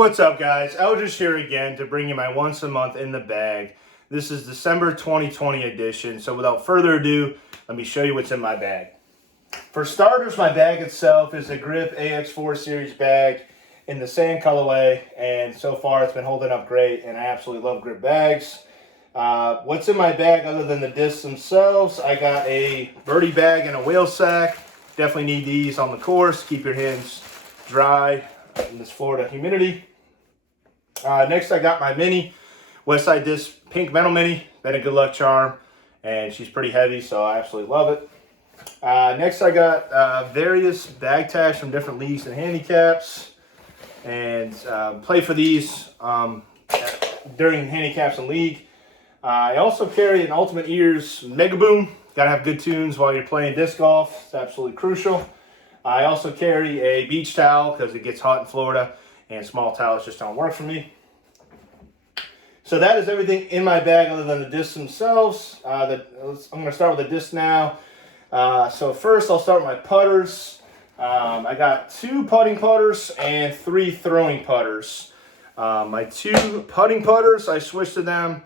What's up, guys? Eldridge here again to bring you my once a month in the bag. This is December 2020 edition, so without further ado, let me show you what's in my bag. For starters, my bag itself is a Grip AX4 series bag in the sand colorway, and so far it's been holding up great, and I absolutely love Grip bags. What's in my bag other than the discs themselves? I got a birdie bag and a whale sack. Definitely need these on the course. Keep your hands dry in this Florida humidity. Next, I got my mini Westside Disc Pink Metal Mini. Been a good luck charm, and she's pretty heavy, so I absolutely love it. Next, I got various bag tags from different leagues and handicaps, and play for these during handicaps and league. I also carry an Ultimate Ears Mega Boom. Got to have good tunes while you're playing disc golf. It's absolutely crucial. I also carry a beach towel because it gets hot in Florida, and small towels just don't work for me. So that is everything in my bag other than the discs themselves. I'm going to start with the disc now. So first I'll start with my putters. I got 2 putting putters and 3 throwing putters. My 2 putting putters, I switched to them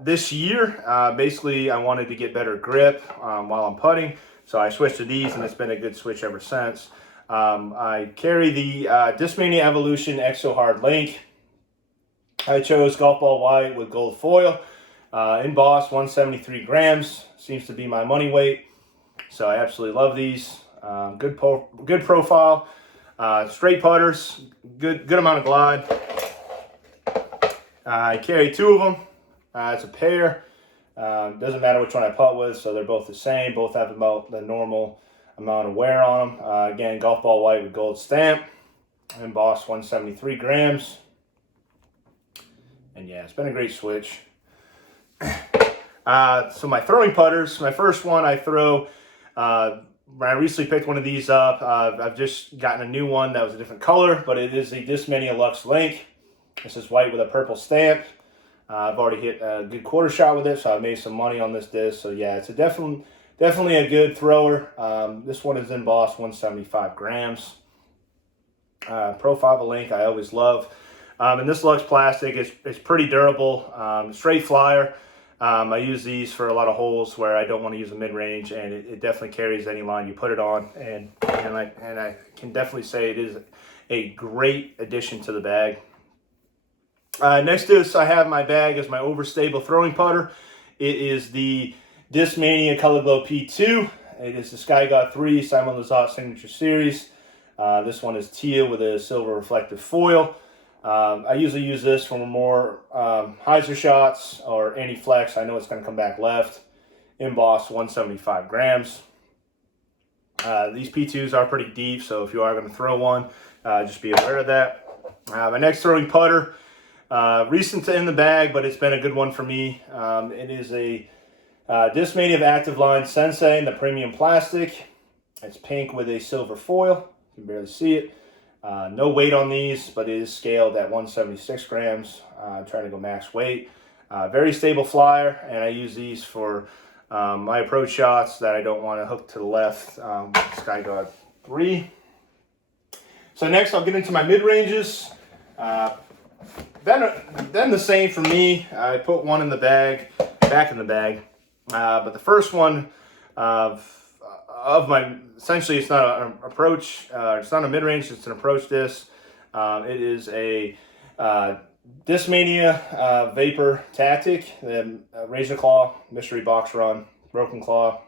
this year. Basically, I wanted to get better grip while I'm putting, so I switched to these, and it's been a good switch ever since. I carry the Discmania Evolution Exo Hard Link. I chose golf ball white with gold foil, embossed 173 grams. Seems to be my money weight, so I absolutely love these. Good profile, straight putters, good amount of glide. I carry 2 of them. It's a pair. Doesn't matter which one I putt with, so they're both the same. Both have about the normal amount of wear on them. Again, golf ball white with gold stamp, embossed 173 grams. And yeah, it's been a great switch. So my throwing putters, my first one I throw, I recently picked one of these up. I've just gotten a new one that was a different color, but it is the Discmania Lux Link. This is white with a purple stamp. I've already hit a good quarter shot with it, so I made some money on this disc. So yeah, it's definitely a good thrower. This one is embossed 175 grams. Profile of a link I always love. And this Lux plastic is pretty durable. Straight flyer. I use these for a lot of holes where I don't want to use a mid-range, and it definitely carries any line you put it on. And I can definitely say it is a great addition to the bag. Next to this, I have my bag as my overstable throwing putter. It is the Discmania Color Glow P2. It is the Sky God 3 Simon Lizotte Signature Series. This one is teal with a silver reflective foil. I usually use this for more hyzer shots or any flex. I know it's going to come back left. Embossed 175 grams. These P2s are pretty deep, so if you are going to throw one, just be aware of that. My next throwing putter, recent to in the bag, but it's been a good one for me. It is a Discmania Active Line Sensei in the premium plastic. It's pink with a silver foil. You can barely see it. No weight on these, but it is scaled at 176 grams. I'm trying to go max weight. Very stable flyer, and I use these for my approach shots that I don't want to hook to the left. Sky God 3. So next I'll get into my mid-ranges. Then the same for me. I put one in the bag, back in the bag. But the first one of my, essentially it's not an approach, it's not a mid-range, it's an approach disc. It is a Discmania Vapor Tactic, the Razor Claw Mystery Box Run, Broken Claw.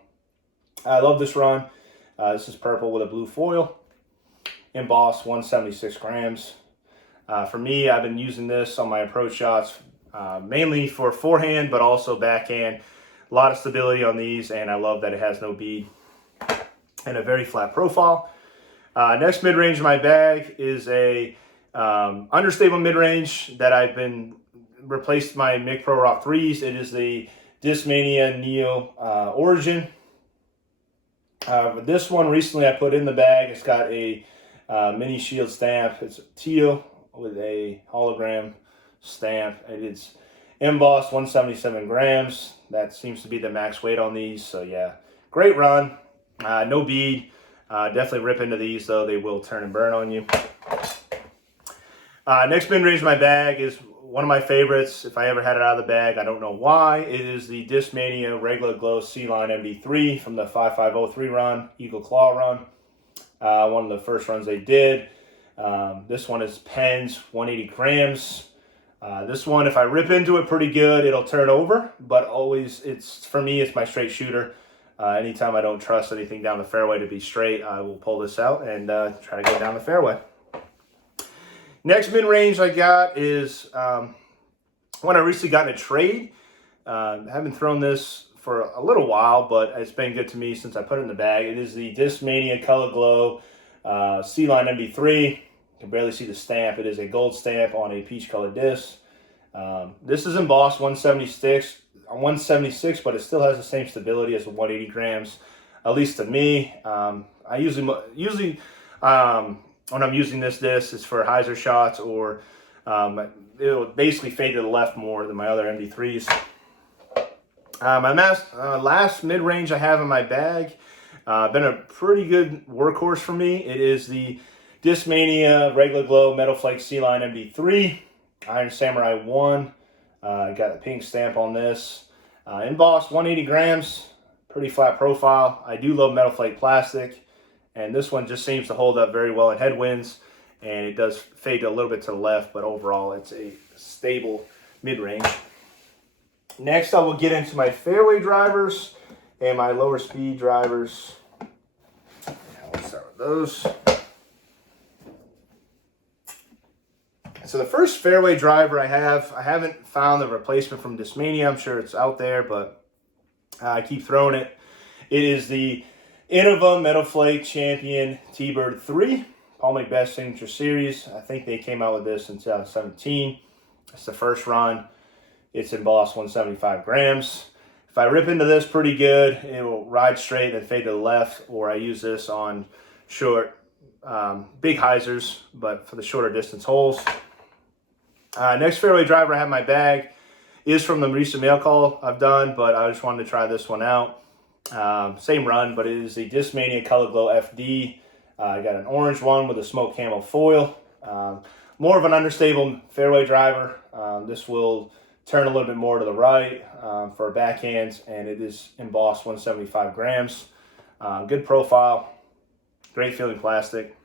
I love this run. This is purple with a blue foil, embossed 176 grams. For me, I've been using this on my approach shots, mainly for forehand, but also backhand. A lot of stability on these, and I love that it has no bead and a very flat profile. Next mid-range in my bag is a understable mid-range that I've been replaced my Mic Pro Rock 3s. It is the Discmania Neo Origin. This one recently I put in the bag. It's got a mini shield stamp. It's teal with a hologram stamp. It is embossed 177 grams. That seems to be the max weight on these. So yeah, great run. No bead. Definitely rip into these though. They will turn and burn on you. Next mid-range in my bag is one of my favorites. If I ever had it out of the bag, I don't know why. It is the Discmania Regular Glow C-Line MD3 from the 5503 run, Eagle Claw run. One of the first runs they did. This one is Penn's 180 grams. This one, if I rip into it pretty good, it'll turn over, but always, for me, it's my straight shooter. Anytime I don't trust anything down the fairway to be straight, I will pull this out and try to go down the fairway. Next mid-range I got is one I recently got in a trade. I haven't thrown this for a little while, but it's been good to me since I put it in the bag. It is the Discmania Color Glow C-Line MD3. You can barely see the stamp. It is a gold stamp on a peach-colored disc. This is embossed 176, but it still has the same stability as the 180 grams, at least to me. I usually when I'm using this disc, it's for hyzer shots, or it'll basically fade to the left more than my other MD3s. My last mid-range I have in my bag, been a pretty good workhorse for me. It is the Discmania Regular Glow Metal Flake C-Line MD3, Iron Samurai 1. Got a pink stamp on this. Embossed 180 grams, pretty flat profile. I do love Metal Flake plastic, and this one just seems to hold up very well in headwinds, and it does fade a little bit to the left, but overall it's a stable mid-range. Next, I will get into my fairway drivers and my lower speed drivers. We'll start with those. So the first fairway driver I haven't found the replacement from Discmania. I'm sure it's out there, but I keep throwing it. It is the Innova Metal Flake Champion T-Bird 3, Paul McBeth Signature Series. I think they came out with this in 2017. It's the first run. It's embossed 175 grams. If I rip into this pretty good, it will ride straight and fade to the left, or I use this on short, big hyzers, but for the shorter distance holes. Next fairway driver I have in my bag is from the recent mail call I've done, but I just wanted to try this one out. Same run, but it is the Discmania Color Glow FD. I got an orange one with a smoke camo foil. More of an understable fairway driver. This will turn a little bit more to the right for a backhand, and it is embossed 175 grams. Good profile, great feeling plastic.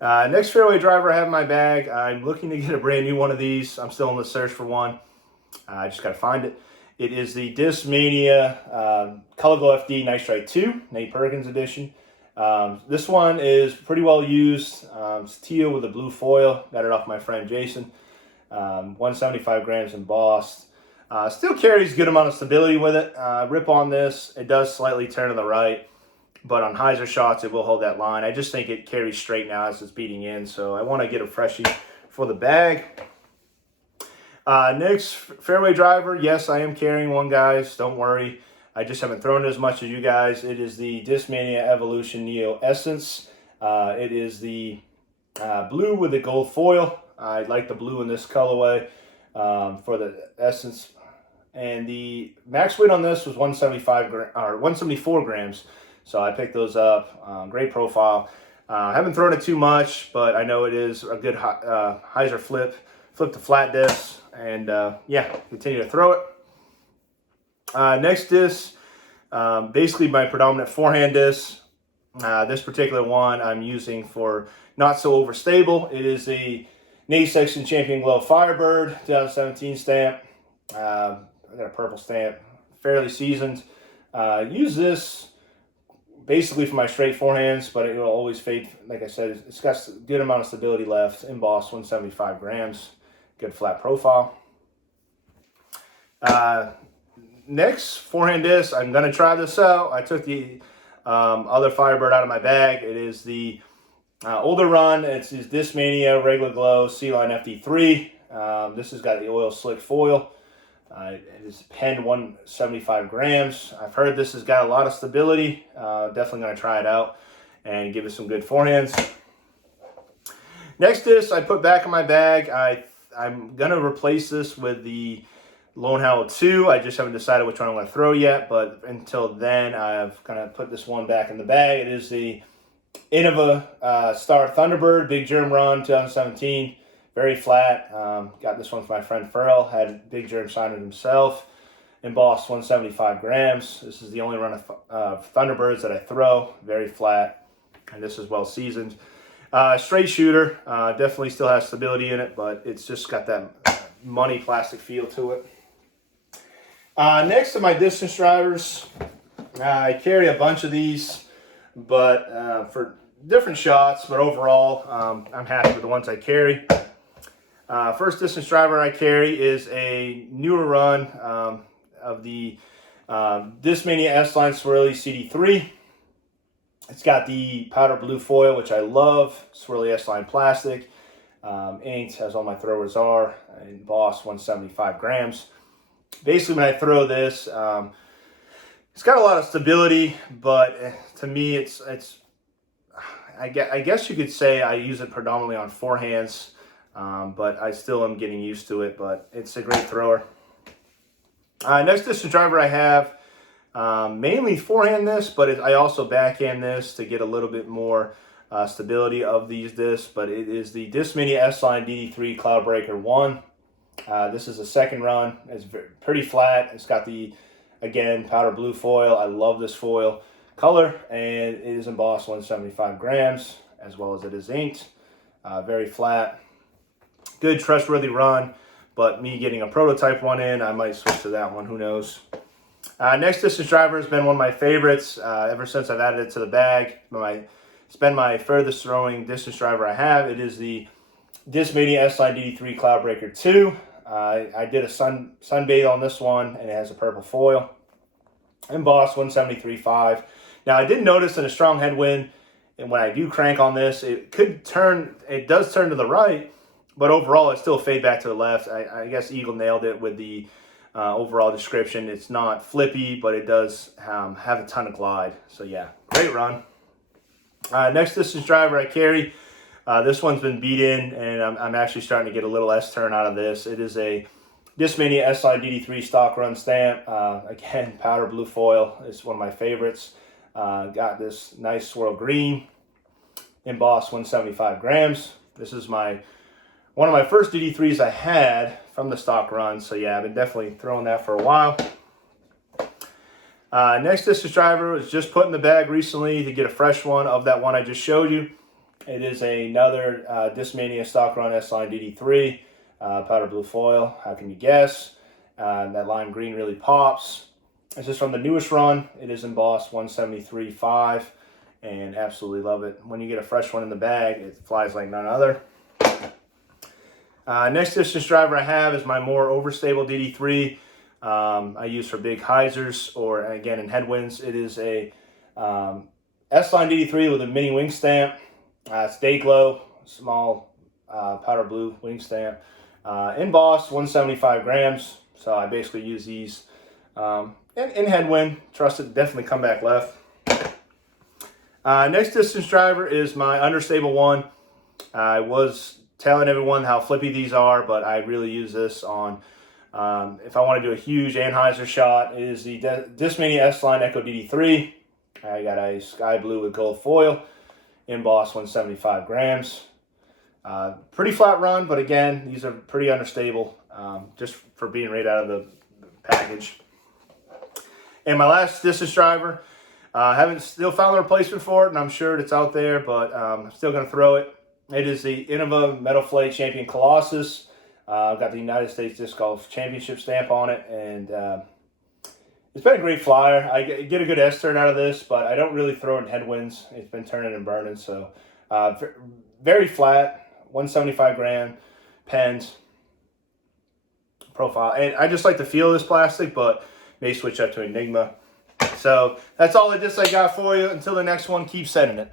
Next fairway driver I have in my bag. I'm looking to get a brand new one of these. I'm still in the search for one. I just got to find it. It is the Discmania Color Glow FD Night Strike 2, Nate Perkins edition. This one is pretty well used. It's teal with a blue foil. Got it off my friend Jason. 175 grams embossed. Still carries a good amount of stability with it. Rip on this, it does slightly turn to the right, but on hyzer shots it will hold that line. I just think it carries straight now as it's beating in, so I want to get a freshie for the bag. Next fairway driver, yes, I am carrying one, guys, don't worry. I just haven't thrown it as much as you guys. It is the Discmania Evolution Neo Essence. It is the blue with the gold foil. I like the blue in this colorway for the Essence. And the max weight on this was 174 grams. So I picked those up. Great profile. I haven't thrown it too much, but I know it is a good hyzer flip to flat disc. And yeah, continue to throw it. Next disc, basically my predominant forehand disc. This particular one I'm using for not so overstable. It is a Navy Section Champion Glow Firebird 2017 stamp. I got a purple stamp, fairly seasoned. Use this basically for my straight forehands, but it will always fade. Like I said, it's got a good amount of stability left. Embossed 175 grams. Good flat profile. Next forehand disc, I'm going to try this out. I took the other Firebird out of my bag. It is the older run. It's this Discmania Regular Glow C-Line FD3. This has got the oil slick foil. It is penned 175 grams. I've heard this has got a lot of stability. Definitely going to try it out and give it some good forehands. Next disc I put back in my bag. I'm going to replace this with the Lone Howl 2. I just haven't decided which one I'm going to throw yet, but until then, I've kind of put this one back in the bag. It is the Innova Star Thunderbird, Big Germ Run 2017. Very flat. Got this one from my friend Furl. Had Big Germ sign it himself. Embossed 175 grams. This is the only run of Thunderbirds that I throw. Very flat. And this is well seasoned. Straight shooter. Definitely still has stability in it, but it's just got that money plastic feel to it. Next to my distance drivers, I carry a bunch of these, but for different shots, but overall, I'm happy with the ones I carry. First distance driver I carry is a newer run of the Discmania S-Line Swirly CD3. It's got the powder blue foil, which I love, Swirly S-Line plastic, inked, as all my throwers are, embossed 175 grams. Basically, when I throw this, it's got a lot of stability, but to me, I guess you could say I use it predominantly on forehands, but I still am getting used to it, but it's a great thrower. Next distance driver I have, mainly forehand this, but I also backhand this to get a little bit more stability of these discs, but it is the Discmania S-Line DD3 Cloudbreaker 1. This is a second run. It's pretty flat. It's got the, again, powder blue foil. I love this foil color, and it is embossed 175 grams, as well as it is inked. Very flat. Good, trustworthy run, but me getting a prototype one in, I might switch to that one. Who knows? Next distance driver has been one of my favorites ever since I've added it to the bag. It's been my furthest throwing distance driver I have. It is the Discmania S-Line DD3 Cloudbreaker 2. I did a sunbathe on this one, and it has a purple foil. Embossed 173.5. Now, I did notice in a strong headwind, and when I do crank on this, it does turn to the right, but overall it still fade back to the left. I guess Eagle nailed it with the overall description. It's not flippy, but it does have a ton of glide. So yeah, great run. Next distance driver I carry, this one's been beat in, and I'm actually starting to get a little S-turn out of this. It is a Discmania S-Line DD3 stock run stamp. Again, powder blue foil. It's one of my favorites. Got this nice swirl green, embossed 175 grams. This is one of my first DD3s I had from the stock run. So yeah, I've been definitely throwing that for a while. Next distance driver was just put in the bag recently to get a fresh one of that one I just showed you. It is another Discmania stock run S-Line DD3, powder blue foil. How can you guess? That lime green really pops. This is from the newest run. It is embossed 173.5, and absolutely love it. When you get a fresh one in the bag, it flies like none other. Next distance driver I have is my more overstable DD3. I use for big hyzers or, again, in headwinds. It is a S-Line DD3 with a mini wing stamp. It's day glow, small powder blue wing stamp. Embossed 175 grams. So I basically use these in headwind. Trust it to definitely come back left. Next distance driver is my understable one. I was telling everyone how flippy these are, but I really use this on if I want to do a huge anhyzer shot. It is the Discmania S-Line Echo DD3. I got a sky blue with gold foil, embossed 175 grams. Pretty flat run, but again, these are pretty understable just for being right out of the package. And my last distance driver, haven't still found a replacement for it, and I'm sure it's out there, but I'm still going to throw it. It is the Innova Metal Flay Champion Colossus. I've got the United States Disc Golf Championship stamp on it, and it's been a great flyer. I get a good S-turn out of this, but I don't really throw it in headwinds. It's been turning and burning, so very flat, 175 gram, pens, profile. And I just like the feel of this plastic, but may switch up to Enigma. So that's all the discs I got for you. Until the next one, keep setting it.